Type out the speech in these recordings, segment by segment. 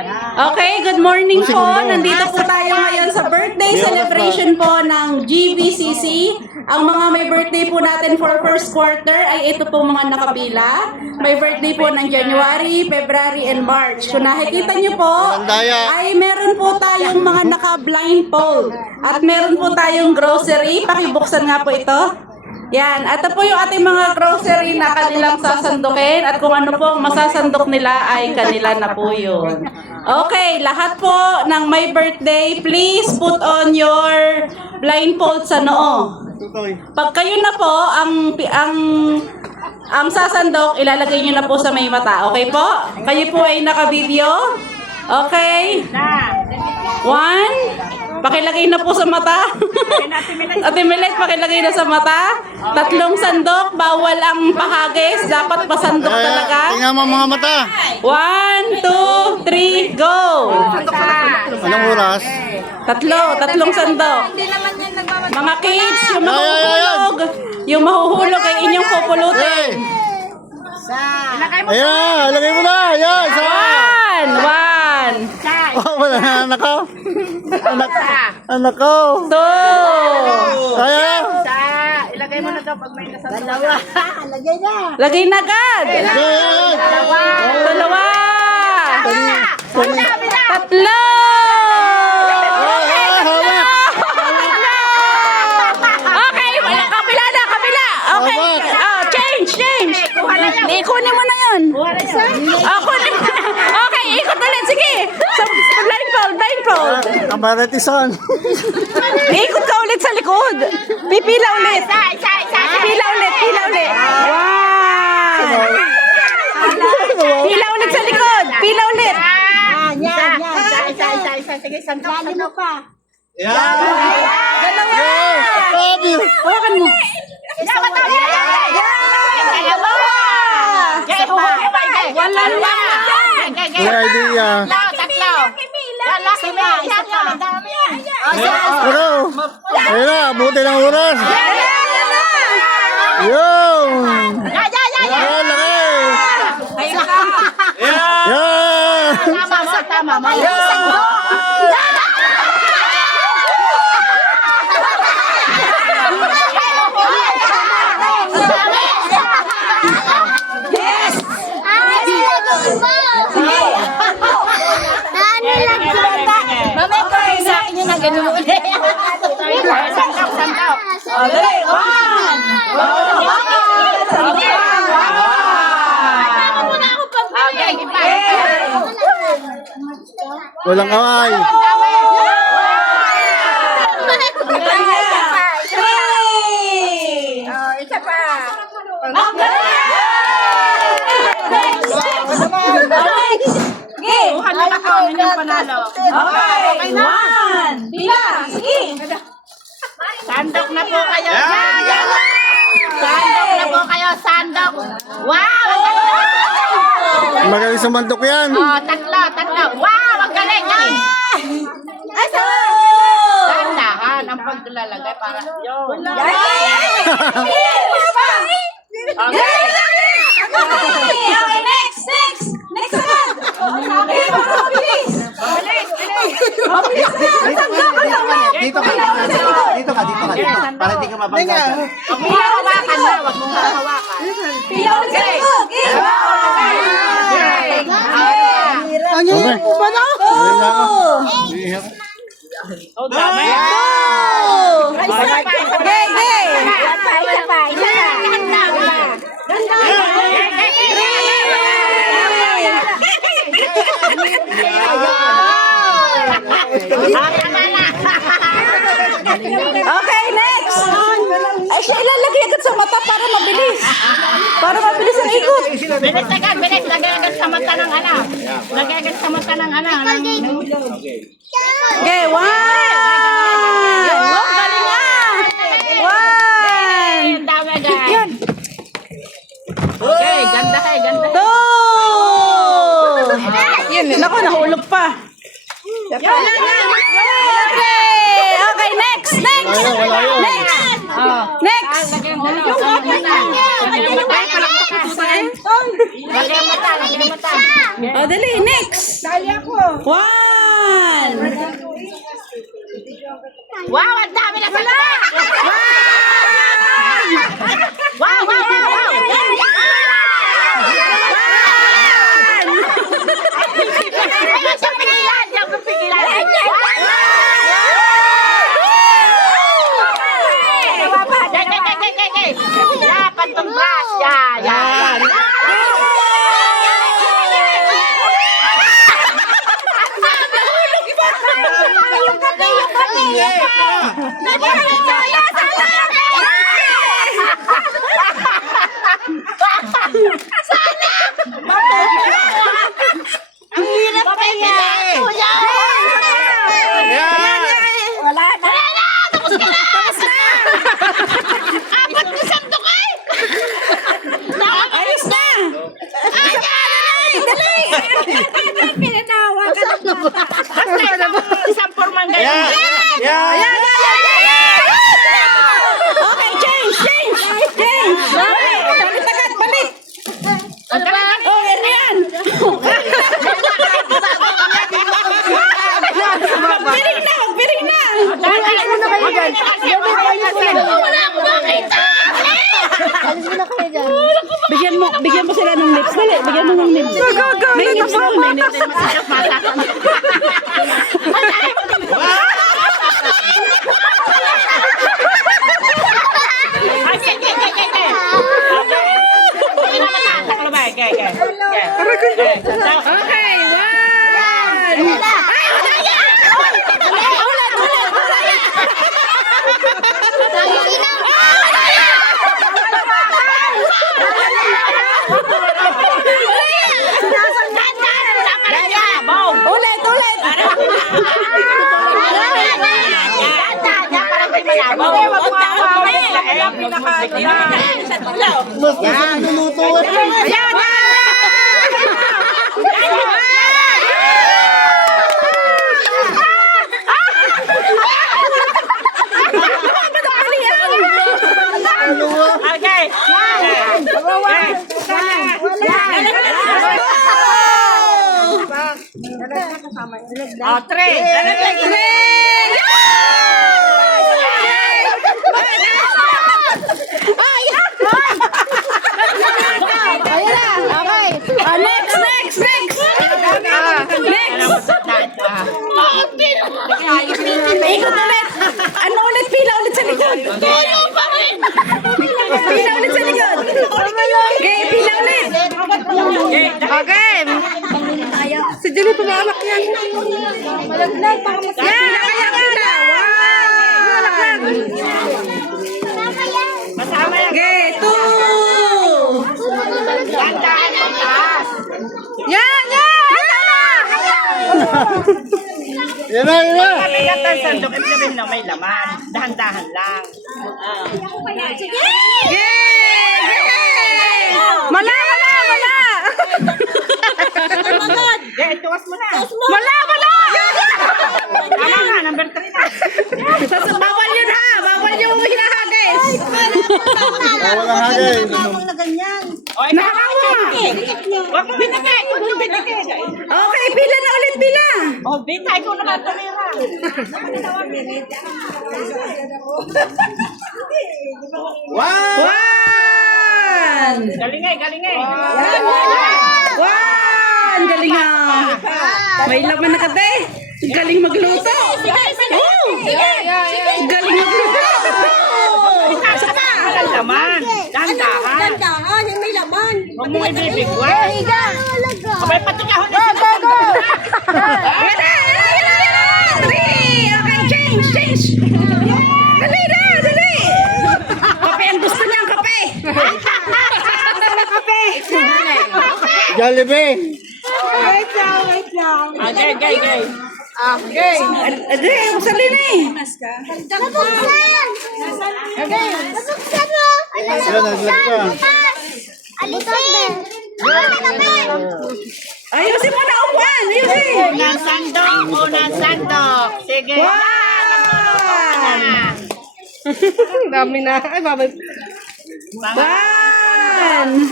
Okay, good morning po. Nandito po tayo ngayon sa birthday celebration po ng GBCC. Ang mga may birthday po natin for first quarter ay ito po mga nakapila. May birthday po ng January, February, and March. Kung nakikita nyo po, ay meron po tayong mga naka-blindfold. At meron po tayong grocery. Pakibuksan nga po ito. Yan, ito po yung ating mga grocery na kanilang sasandukin at kung ano po ang masasandok nila ay kanila na po yun. Okay, lahat po ng may birthday, please put on your blindfold sa noo. Pag kayo na po, ang sasandok, ilalagay nyo na po sa may mata. Okay po? Kayo po ay naka-video? Okay? 1, pakilagay na po sa mata. Ate Milet, pakilagay na sa mata. 3 sandok, bawal ang pahagis. Dapat pasandok talaga. Tingnan mo mga mata. 1, 2, 3, go! Anong oras? 3 sandok. Mga kids, yung mahuhulog. Yung mahuhulog ay inyong pupulutin. Ayan, lagay mo na. Ayan, isa. 1. Oh, wala na anak ko. Anak ko. 2. Ayan. Ilagay mo na daw pag may nasa dalawa. Lagay na. Lagay na agad. Ayan. 2. 3. Okay, wala. Kabila na, kabila. Okay. Oh, change. Ikunin mo na yun. Kunin mo na. Okay, ikot ulit. Sige. So, blindfold. Kamaratisan. Ikot ka ulit sa likod. Pipila ulit. Pila ulit. Wow. Pila ulit sa likod. Pila ulit. Sige, sandali mo pa. Dalawa. Sabi. Hawakan mo. Wala na. May idea. Ano? Ayun na, buti ng oras. Yung. Ayan, laki. Yan. Tama. Mamay ko sa akin yun na gano'n ulit. Sandaw. Dali. 1. Walang kaway. 3. Isa pa. Okay, 1. Pila. Sige. Sandok na po kayo. Sandok na po kayo. Sandok. Wow! Magaling sumantok yan. Tatlo. Wow! Ang galing. Tandahan ang paglalagay para yun. Okay, next. Next agad. Okay, mabilis. Dito ka. Para di ka mabangga. Huwag mong hawakan na. Huwag mong hawakan. Pila ulit sa likod. Ang hirap mo ba na? Tama. Okay, next. Ay, siya ilalagay agad sa mata para mabilis. Para mabilis ang ikot. Bilis. Lagay agad sa mata ng anak. Okay, 1. Wow, galing nga. 1. Dami agad. Okay, ganda. 2. Naku, nahulog pa. Okay, next. Next. Lagay ang mata. O, dali, next. Dali ako. One! Wow, ang dami na pala! Wow, wow, wow, wow! Ayun sa pigilan! Diyan ko pigilan! Yeah, pantong brush! Yeah! Ang hirap kaya! Wala na! Tapos ka na! Apat na santok eh! Ayos na! Pinanawa ka na isang pormang ganyan. Okay, change! Okay, balik agad, balik! Oh, yan yan! Magbiring na! Wala akong makita! Bigyan mo sila ng lips. Dali, bigyan mo ng lips. May lips mo, may lips. Okay, one! Yan, luluto. Oh, three. Ikot ulit! Ano ulit? Pila ulit sa likod! Pila ulit sa likod! Okay, pila ulit! Okay. Si Julie pumawak yan! Malaglag! Yan! Pila! Wow! Masama yan. Okay, two! Tandaan mo taas. Yan! Yan na. Mabigat ang sandok. Ibig sabihin na may laman. Dahan-dahan lang. Mala! Yeah, tuwas mo na. Mala! Tama nga, number 3 na. Bawal yun ha! Bawal yung hinahagis! Bawal ang hagay. O, Nakakawa! Huwag mo binigay. Huwag mo binigay. Okay, pila na ulit, pila! O, Bita, ikaw naman tumira. One! Galingay. One! Galing nga! May laman na kate! Galing magluto! Oh! Galing magluto! Asa pa? Walang laman. Dahan-dahan. may laman. Huwag mong ibibigway. Abay, patikahon na sila. Three! Okay, change! Dali! Kape ang gusto niya, kape! Jollibee. Wait lang. Gay. Ade, masali na eh! Nabuksan! Nabuksan mo! Sila naglag ka. Alisin! Ayusin mo na upuan! Ayusin! Unang sandok. Sige. One! Dami na. Ay, babay. One!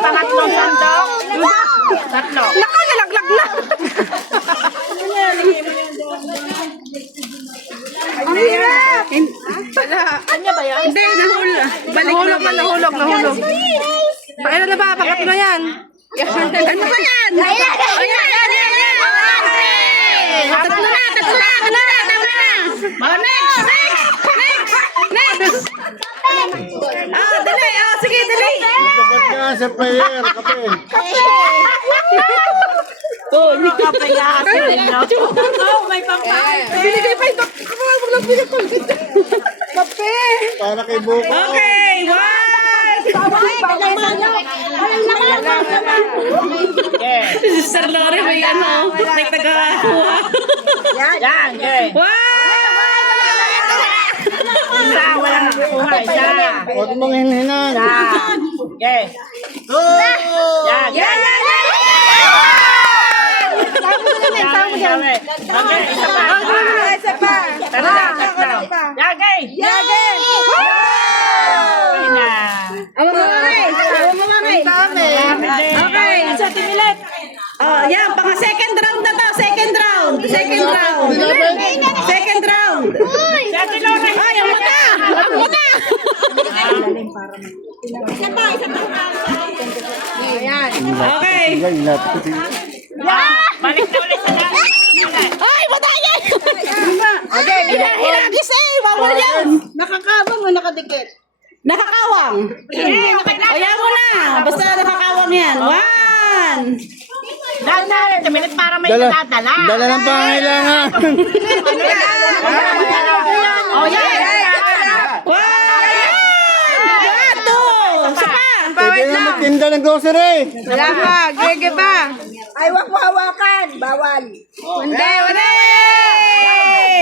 Pangatlong sandok. Tatlo. Nakalaglag na. Ang hirap. Kanya ba yan? Hindi, nahulog. Nahulog. Paano na ba? Pangatlo na yan. Ano ba yan? Ayan. Tatlo na. Next. Dali. Sige, dali. Ito ba't ka sa player? Kape. May pampain. Binigay pa ito. Kape. Para kay Buko. Okay, one. Si Sister Lori, may may taga-kuha. Yan, okay. Isa, walang nakuha. Isa. Huwag mong hinhinan. Okay. Yan. Okay, isa pa. Tatlo. Yagay. Okay, sa timilit. Yan, pang second round na to. Second round. Ay, ang mata. Okay. Balik na ulit sa lahat. Ay, matayan! Okay, hinagis bawal yan. Nakakabang o nakadikit? Nakakawang. Ayan mo na. Basta nakakawang yan. One. Dala, tamilit para may Dala nadala. ng pangailangan. Oh, yan. One. Two. Isa pa. Pwede na magtinda ng grocery. Wala pa. Gege pa. Ay, wag mo hawakan. Bawal. Hindi.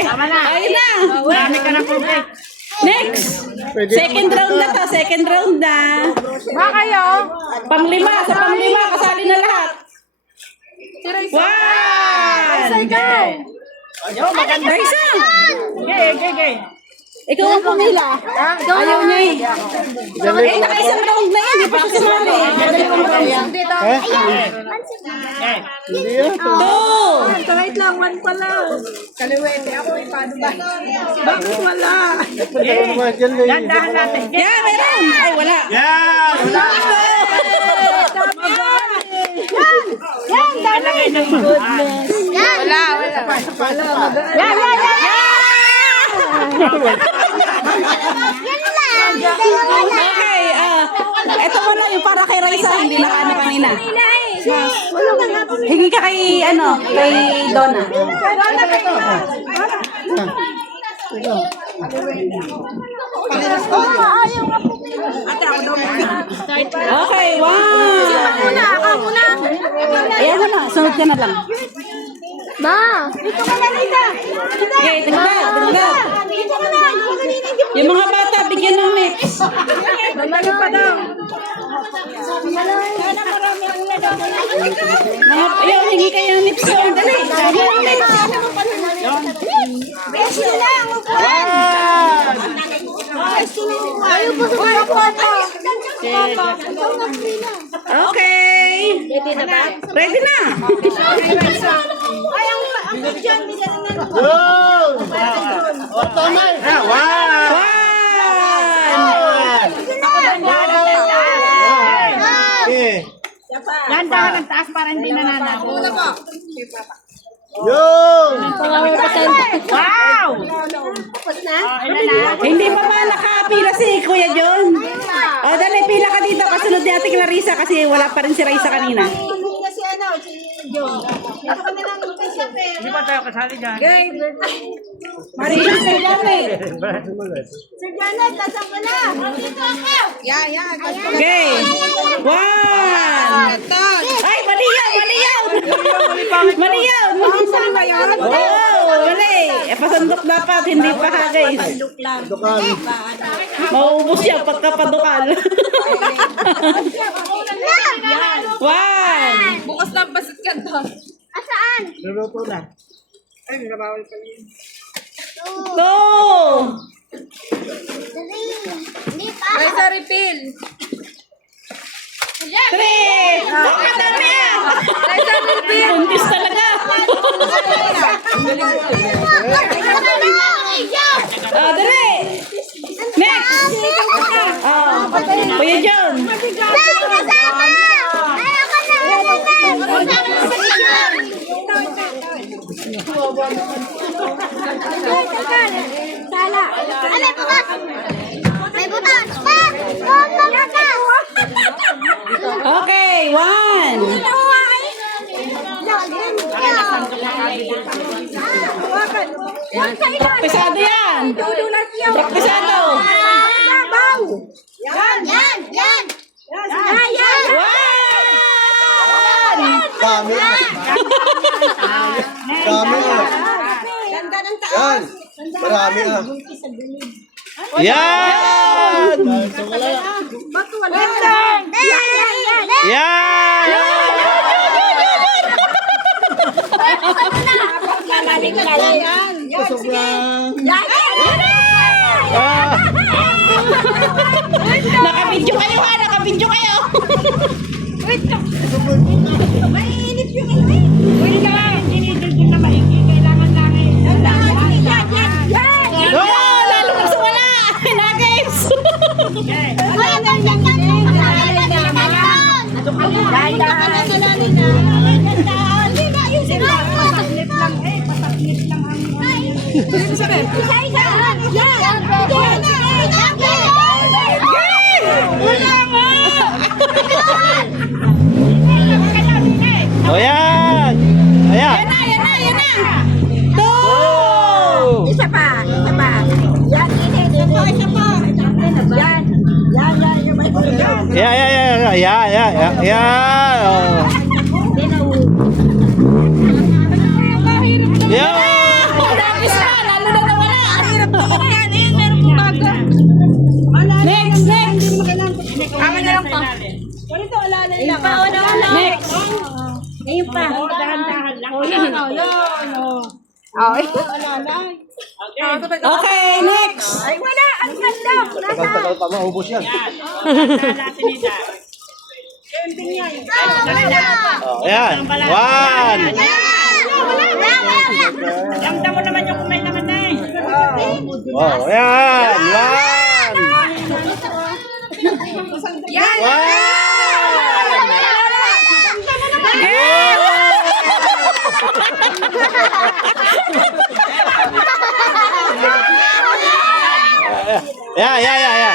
Tama na. Ayun na. Marami ka na po, eh. Next. Second round na to. Ba kayo? Panglima. Sa panglima. Kasali na lahat. One. Yo, maganda. Raisa. Okay. Ikaw ang pumila. Ayaw niya eh. Nakaisang round na yan. Di pa siya sumali. Okay. Hindi yan. Two. Kahit lang, one pa lang. Kaliwete, ako ipado ba? Bakit wala? Ano ba dyan, Lay? Dandahan natin. Yeah, meron. Ay, wala. Lagay ng goodness. Okay, eto muna yung para kay Raisa, hindi na ano kanina. Hingi ka kay, kay Donna. Okay, one. Ayan mo na, sunod ka na lang. Dito ka na, Rita. Okay, tingnan. Dito ka na. Yung mga bata, bigyan ng mix. Malayo pa daw. Ayaw, hingi kayo ng mix. Dali, hingi ng mix. Beshi lang. Ayaw po sa mga photo. Okay. Ready na. Ay, ang dyan. Yo! Tama. Wow! Okay. Dandahan ng taas para hindi nananaw. Yo! Wow! Hindi pa ba nakapila si Kuya John? O, dali, pila ka dito. Kasunod ni Ate Clarissa kasi wala pa rin si Raisa kanina. Si John. Ito ka na lang sa pera. Hindi ba tayo kasali dyan? Marisa Sir Janet. Sir Janet, nasaan ka na? Dito ako. Okay. One. Ay, mali yan. Oh, mali. Pasandok dapat, hindi pa ha, guys. Dukan. Maubos yan pagkapadukal. One. Bukas na basit ka doon. Asaan? Luluto na. Go. Ay, sa refill. Three. Ang dami yan. Dali! Next! Kuya John! Okay, one! Praktisado yan! Praktisado! One! Dami. Dami ah. Yan. Marami ah. Yan! Yan! Kusog lang. Ah! Nakabidyo kayo ha! Nakabidyo kayo! Yan! Lalo nagsumala! Nuggets! O yan! Ayan! Yan na! Yan na! Yan na! Oh! Isa pa. Yan, isa pa. Yan. Yung may yan. Yan! Oh. Yan! Nuggets na! Lalo na nawala! Next! Next! Next! Ngayon pa. Dahan-dahan lang. Okay, next! Ay, wala. Ang ganda. Tagal-tagal pa maubos yan. Oh, yan! One! Damdam mo naman yung kumay naman na eh. Oh, yan! One! One! Yeah. Yeah.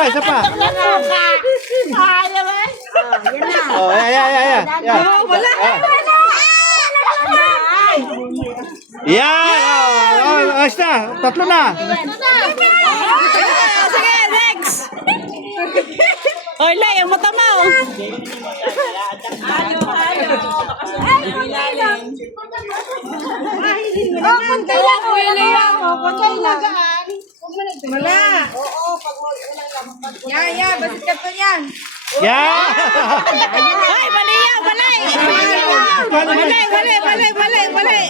Isa pa. Oh, yeah. Yan! Oh, ayos na. Tatlo na. Sige, next! Oy, Lai, ang mata mo! Yan! Ay, mali yan! Mali! Mali!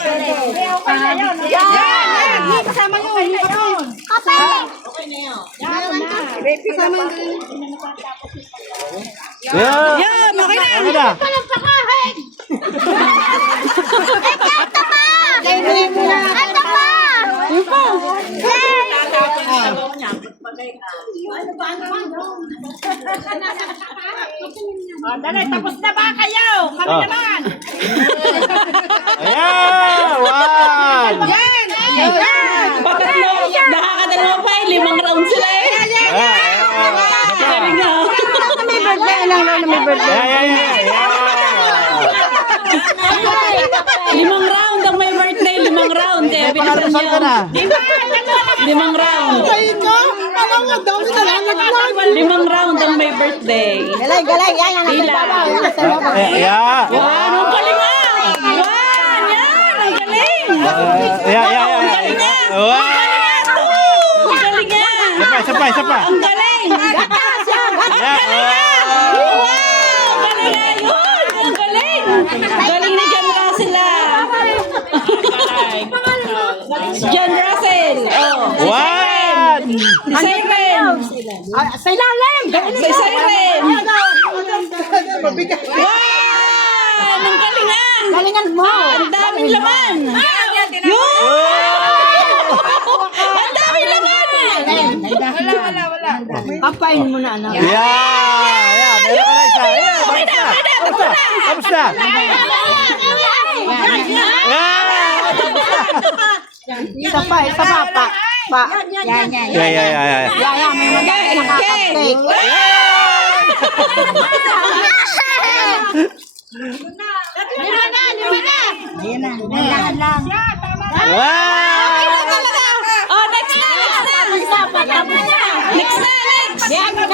Yan! Kasama yun! Yan! Yan! Okay na! Ano na? Dali, tapos na ba kayo? Kami Oh. naman. Ayan! One! Patatlo! Nakakadalawa pa eh! 5 round sila eh! Galing na! Yeah. 5 round ang may birthday! 5 round! Kaya bilisan Saan ka na? niyo! 5 round! 5 round ang may birthday! Galay. Yan ang Pila! Yeah. Yan! Ang galing nga! Yan! Yan! Ang galing! Yeah. Wow! Ang galing nga! Isa pa. Ang galing! Yeah. Wow! Galing nga yun! Ang galing! Galing ni John Russell ah! John Russell! Oh! One! Si Simon! Sa ilalim. Sa siren. Mabigat. Wow! Ang galingan! Galingan mo. Ang daming laman! Yun! Ang daming laman! Wala. Papain mo na, anak. Yeah! Meron ka na isa. Yeah! Okay na! Tapos na! Isa pa, pa. Yan. Yeah. May maganda nakaka-take. Ayan na. Dahan lang. Wow! Oh, next na! Next na! Yan na.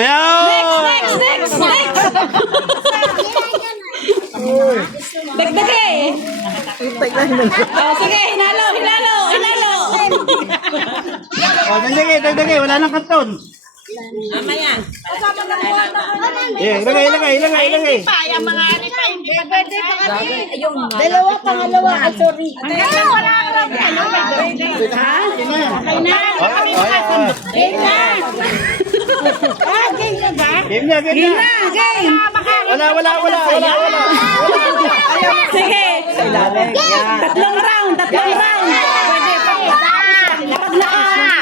Ayaw! Next! Dagdagi! Oh, sige, hinalo! Dagdagi. Wala nang kanton. Yeah, ilagay. Dalawa, pangalawa. Ay, sorry. Game na. Game! Wala. Sige! Tatlong round!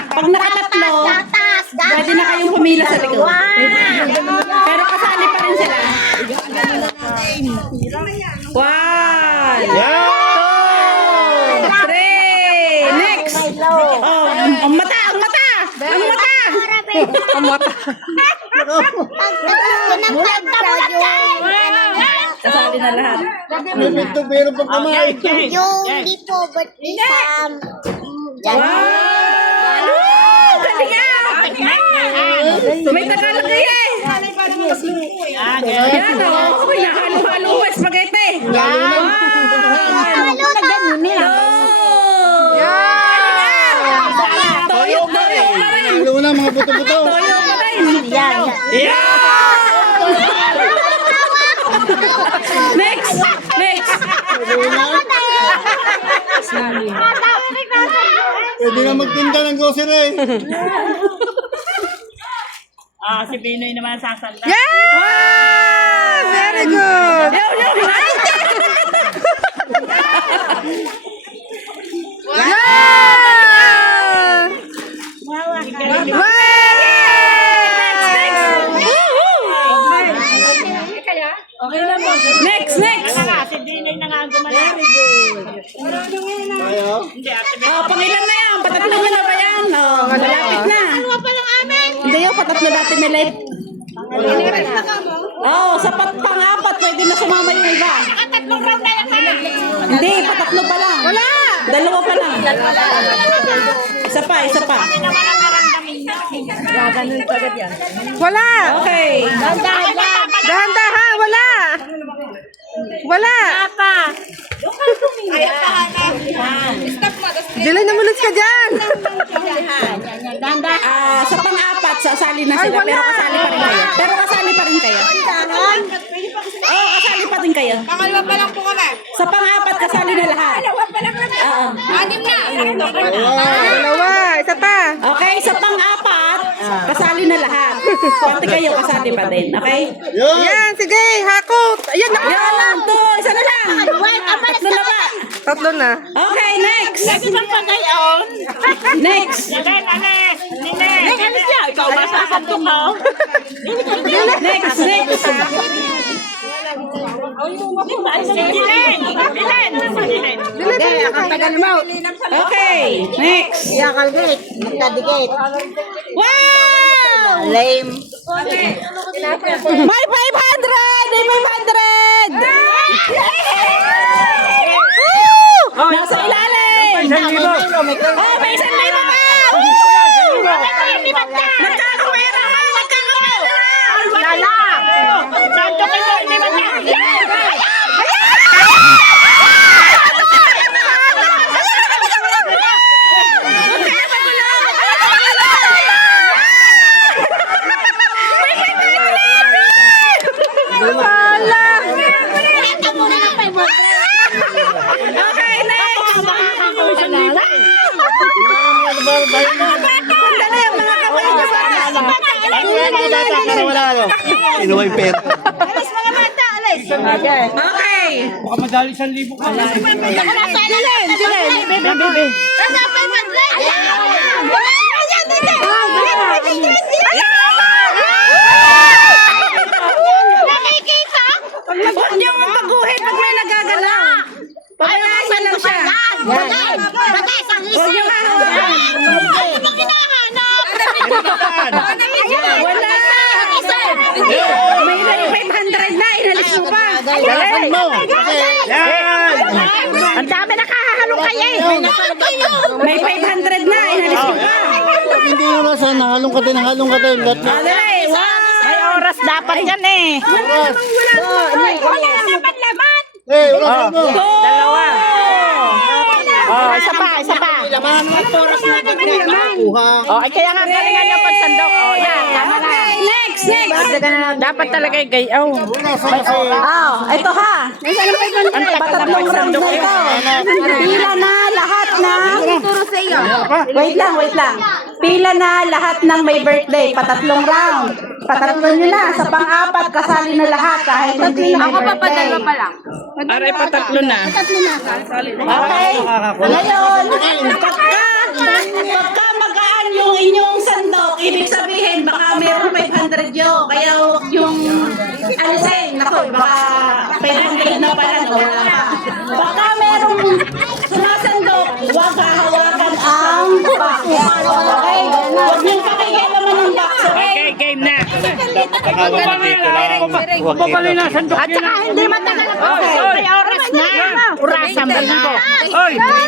Pag nakatatlo, pwede na kayong pumila sa likod. Pero kasali pa rin sila. One! Yeah! 3! Next! Oh, ang mata! Kasali na lahat. Meron pang kamay. Yung hindi po, but isang... Wow! Galing! May Tagalog kayo eh! Yan o! Halo-halo pa spaghetti! Yan! Toyo pa rin! Ulo na mga buto-buto. Toyo pa rin! Yan! Next! Pwede na magtinda ng grocery. Si Binoy naman sasanda. Yeah! Very good! Next! Si Binoy na nga gumana. Oh, pangilan na yan. Patatlo mo na ba yan? Oh, malapit na. Hindi yun, patatlo dati milit. Oh, sa pang-apat, pwede na sumama yung iba. Hindi, patatlo pa lang. Dalawa pa lang. Isa pa. Wala! Okay. Dahan-dahan! Wala! Julie, namulot ka dyan! Sa pang-apat, sasali na sila. Pero kasali pa rin kayo. Oo, kasali pa rin kayo. Pangalawa pa lang po kami. Sa pang-apat, kasali na lahat. Oo. Anim na. Dalawa! Isa pa! Okay, sa pang-apat, kasali na lahat. Pati kayo kasali pa din, okay? Yan! Sige! Hakot! Ayan! Yan, isa na lang. Tatlo na ba? Tatlo na. Okay, next. Isang pagayon. Next. Alis. Alis siya. Ikaw masasantok mo. Next. Hindi, ang tagal mo. Okay, next. Yakalgate. Magkadigate. Wow! Lame. May 500! May 500! Woo! Nasa ilalim! Oh, may 1,000 pa! Woo! Nagkakapera ka! Lala. Santo kayo. Hindi ba niya? Okay, next! mga bata para wala ano. Inuway pera. Alis mga bata, alis. Okay. Okay. Baka madali 1,000 ka. Huwag niyo mapaguhin pag may nagagalaw. Pagkakasan lang siya. Huwag niyo Wala. May 500 na. Inalis mo pa. Dalasan mo. Yan. Ang dami nakahalong kayo eh. May 500 na. Inalis mo pa. Hindi yun nasa nahalong ka din. Dali. May oras dapat yan eh. Wala dapat laman. Eh, wala mo. Dalawa. Oh, isa pa. Oh, ay kaya nga galingan niyo pagsandok. Oh, yan, tama na. Next. Dapat talaga yung gayaw. Ito ha. Patatlong round na ito. Pila na lahat ng... Wait lang. Pila na lahat ng may birthday. Patatlong round. Patatlo nyo na. Sa pang-apat, kasali na lahat. Kahit hindi may birthday. Aray, patatlo na. Okay. Ngayon, pagka magaan yung inyong sandok, ibig sabihin, baka meron 500 yun. Kaya huwag yung alisin. Naku, baka 500 na pala, wala pa. Baka merong sumasandok, huwag hahawakan ang box. Okay? Huwag niyong pakikialaman ng box, okay? Okay, game na. At saka hindi matagal. May oras na. Urasan mo. Oy!